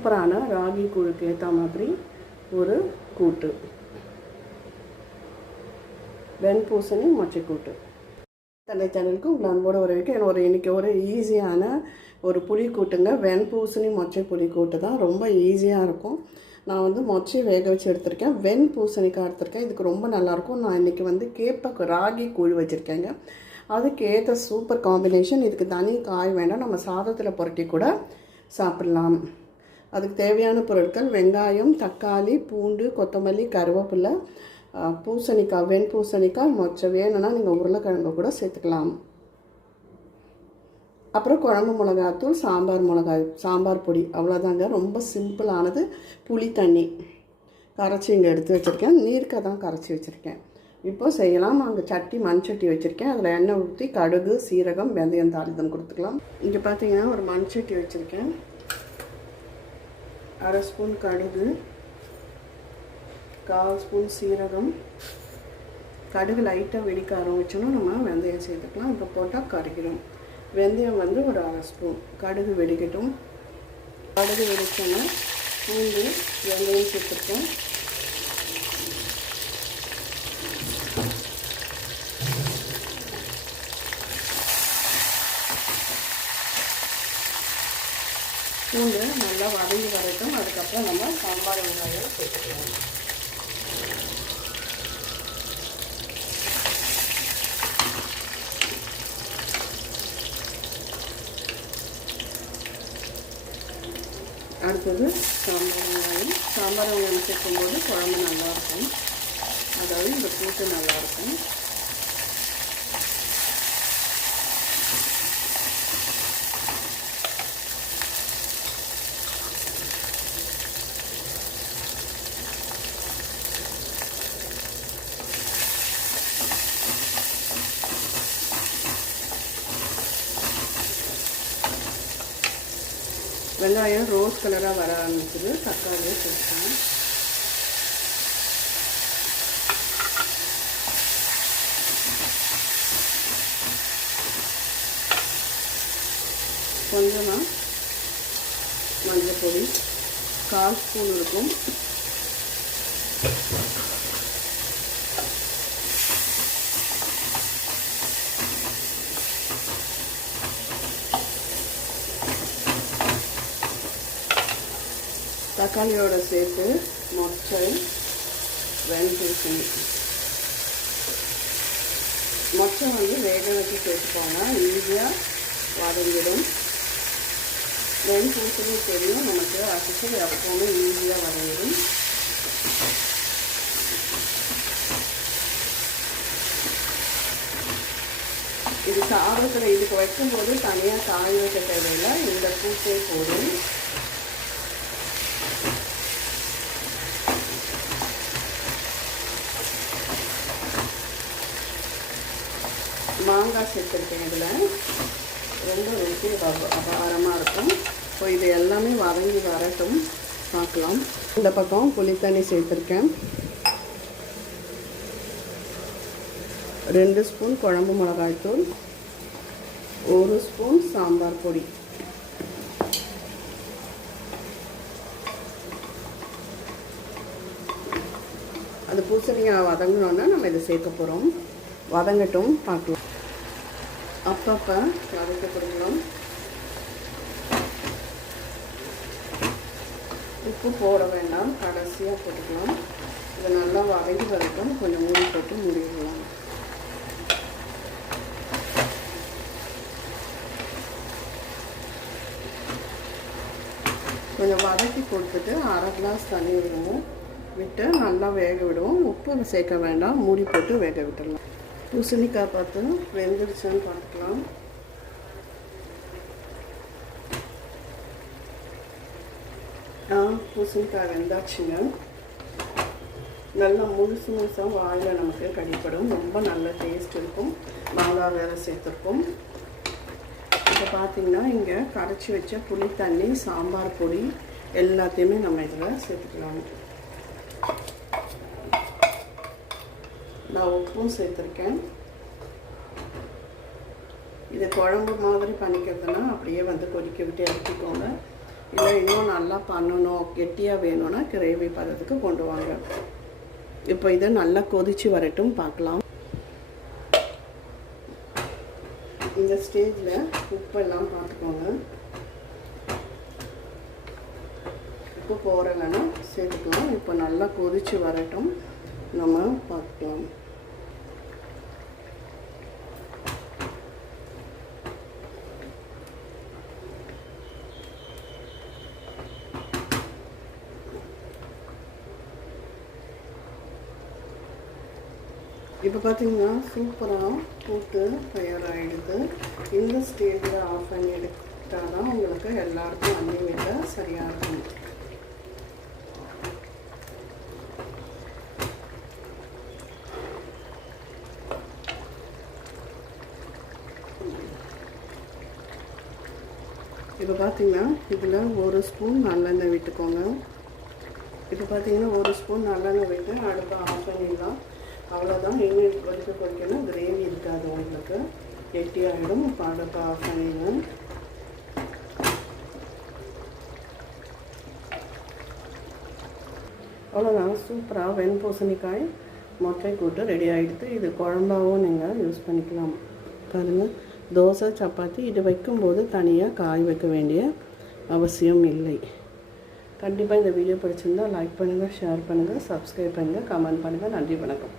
சூப்பரான ராகி கூழுக்கு ஏற்ற மாதிரி ஒரு கூட்டு. வெண்பூசணி மொச்சை கூட்டு தலை சேனலுக்கு உங்களை அன்போடு வர ஒரு இன்றைக்கி ஒரு ஈஸியான ஒரு புளி கூட்டுங்க. வெண்பூசணி மொச்சை புளி கூட்டு தான் ரொம்ப ஈஸியாக இருக்கும். நான் வந்து மொச்சை வேக வச்சு எடுத்திருக்கேன். வெண் பூசணிக்காய் எடுத்திருக்கேன். இதுக்கு ரொம்ப நல்லாயிருக்கும். நான் இன்றைக்கி வந்து கேப்ப ராகி கூழ் வச்சுருக்கேங்க. அதுக்கு ஏற்ற சூப்பர் காம்பினேஷன். இதுக்கு தனி காய் வேண்டாம். நம்ம சாதத்தில் புரட்டி கூட சாப்பிட்லாம். அதுக்கு தேவையான பொருட்கள் வெங்காயம் தக்காளி பூண்டு கொத்தமல்லி கருவேப்பிலை பூசணிக்காய் வெண் பூசணிக்காய் மொச்சை வேணும்னா நீங்கள் உருளைக்கிழங்கு கூட சேர்த்துக்கலாம். அப்புறம் குழம்பு மிளகாத்தூள் சாம்பார் மிளகாய் சாம்பார் பொடி அவ்வளோதாங்க ரொம்ப சிம்பிளானது புளி தண்ணி. கரைச்சி இங்கே எடுத்து வச்சுருக்கேன். நீர்க்க தான் கரைச்சி வச்சுருக்கேன். இப்போ செய்யலாம். அங்கே சட்டி மண் சட்டி வச்சுருக்கேன். அதில் எண்ணெய் ஊற்றி கடுகு சீரகம் வெந்தயம் தாளிதம் கொடுத்துக்கலாம். இங்கே பார்த்தீங்கன்னா ஒரு மண் சட்டி வச்சுருக்கேன். அரை ஸ்பூன் கடுகு கால் ஸ்பூன் சீரகம். கடுகு லைட்டாக வெடிக்க ஆரம்பிச்சோன்னா நம்ம வெந்தயம் சேர்த்துக்கலாம். இப்போ போட்டால் கரைக்கிறோம் வெந்தயம் வந்து ஒரு அரை ஸ்பூன். கடுகு வெடிக்கட்டும். கடுகு வெடிச்சோன்னா பூண்டு வெந்தயம் சேர்த்துருக்கோம். பூண்டு நல்லா வதங்கி வரட்டும். அதுக்கப்புறம் நம்ம சாம்பார் வெங்காயம் சேர்த்துக்கலாம். அடுத்தது சாம்பார் வெங்காயம். சாம்பார் வெங்காயம் சேர்க்கும்போது குழம்பு நல்லாயிருக்கும் அதாவது இந்த கூட்டு நல்லாயிருக்கும் வெங்காயம் ரோஸ் கலராக வர ஆரம்பிச்சது தக்காளியை சேர்த்தேன் கொஞ்சமாக மஞ்சள் பொடி கால் ஸ்பூன் இருக்கும். தக்காளியோட சேர்த்து மொச்சை வெண்பூசணி மொச்சை வந்து வேக வச்சு சேர்த்துக்கோங்க. ஈஸியாக வதங்கிடும். வெண்பூசணி தெரியும். நமக்கு அசிச்சல் எப்பவுமே ஈஸியாக வதங்கிடும். இது சாதத்தில் இதுக்கு வைக்கும்போது தனியாக காய வைக்க தேவையில்லை. இந்த கூட்டே போதும். மாங்காய் சேர்த்துருக்கேன் இதில். ரொம்ப ருசி அபாரமாக இருக்கும். ஸோ இது எல்லாமே வதங்கி வரட்டும். பார்க்கலாம். இந்த பக்கம் புளித்தண்ணி சேர்த்துருக்கேன். ரெண்டு ஸ்பூன் குழம்பு மிளகாய்த்தூள். ஒரு ஸ்பூன் சாம்பார் பொடி. அது பூசணிக்காய் வதங்கினோன்னா நம்ம இதை சேர்க்க போகிறோம். வதங்கட்டும் பார்க்கலாம். அப்பப்போ வதக்க கொடுக்கணும் உப்பு போட வேண்டாம் கடைசியாக போட்டுக்கலாம். இதை நல்லா வதங்கி வரைக்கும் கொஞ்சம் மூடி போட்டு மூடிடலாம். கொஞ்சம் வதக்கி கொடுத்துட்டு அரை கிளாஸ் தண்ணி விடுவோம். விட்டு நல்லா வேக விடுவோம். உப்பு சேர்க்க வேண்டாம். மூடி போட்டு வேக விட்டுடலாம். பூசணிக்காய் பார்த்து வெந்துருச்சான்னு பார்த்துக்கலாம் ஆ பூசணிக்காய் வெந்தாச்சுங்க. நல்லா முழுசு முழுசாக வாயில் நமக்கு கடிப்படும் ரொம்ப நல்ல டேஸ்ட் இருக்கும். மாங்காய் வேறு சேர்த்துருக்கோம். இப்போ பார்த்தீங்கன்னா இங்கே கரைச்சி வச்ச புளி தண்ணி சாம்பார் பொடி எல்லாத்தையுமே நம்ம இதில் சேர்த்துக்கலாம். நான் உப்பும் சேர்த்துருக்கேன். இது குழம்பு மாதிரி பண்ணிக்கிறதுனா அப்படியே வந்து கொதிக்க விட்டு இறக்கிக்கோங்க இல்லை இன்னும் நல்லா பண்ணணும். கெட்டியாக வேணும்னா கிரேவி பதத்துக்கு கொண்டு வாங்க. இப்போ இதை நல்லா கொதிச்சு வரட்டும் பார்க்கலாம். இந்த ஸ்டேஜில் உப்பெல்லாம் பார்த்துக்கோங்க. உப்பு போகிறலன்னா சேர்த்துக்கலாம். இப்போ நல்லா கொதிச்சு வரட்டும். நம்ம பார்க்கலாம். இப்போ பார்த்தீங்கன்னா சூப்பராக கூட்டு தயாராகிடுது. இந்த ஸ்டேஜில் ஆஃப் பண்ணி எடுத்தால் தான் உங்களுக்கு எல்லாருக்கும் அன்னி விட சரியாக இருக்கும். இப்போ பார்த்தீங்கன்னா இதில் ஒரு ஸ்பூன் நல்லெண்ணெய் விட்டுக்கோங்க. இப்போ பார்த்தீங்கன்னா ஒரு ஸ்பூன் நல்லெண்ணெய் விட்டு அடுப்பை ஆஃப் பண்ணிடலாம். அவ்வளோதான் எண்ணெய் கொதிக்க கொதிக்கணும் கிரேவி இருக்காது உங்களுக்கு. கெட்டியாகிடும் இப்போ ஆஃப் அவ்வளோதான் சூப்பராக வெண்பூசணிக்காய் மொட்டை கூட்டு ரெடி ஆகிடுது இது குழம்பாகவும் நீங்கள் யூஸ் பண்ணிக்கலாம். பாருங்கள் தோசை சப்பாத்தி இது வைக்கும்போது தனியாக காய் வைக்க வேண்டிய அவசியம் இல்லை. கண்டிப்பாக இந்த வீடியோ பிடிச்சிருந்தால் லைக் பண்ணுங்கள் ஷேர் பண்ணுங்கள் சப்ஸ்கிரைப் பண்ணுங்கள் கமெண்ட் பண்ணுங்கள் நன்றி வணக்கம்.